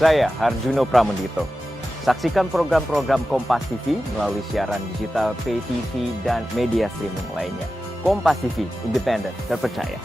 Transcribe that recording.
Saya Harjuno Pramendito. Saksikan program-program Kompas TV melalui siaran digital, pay TV, dan media streaming lainnya. Kompas TV, independen, terpercaya.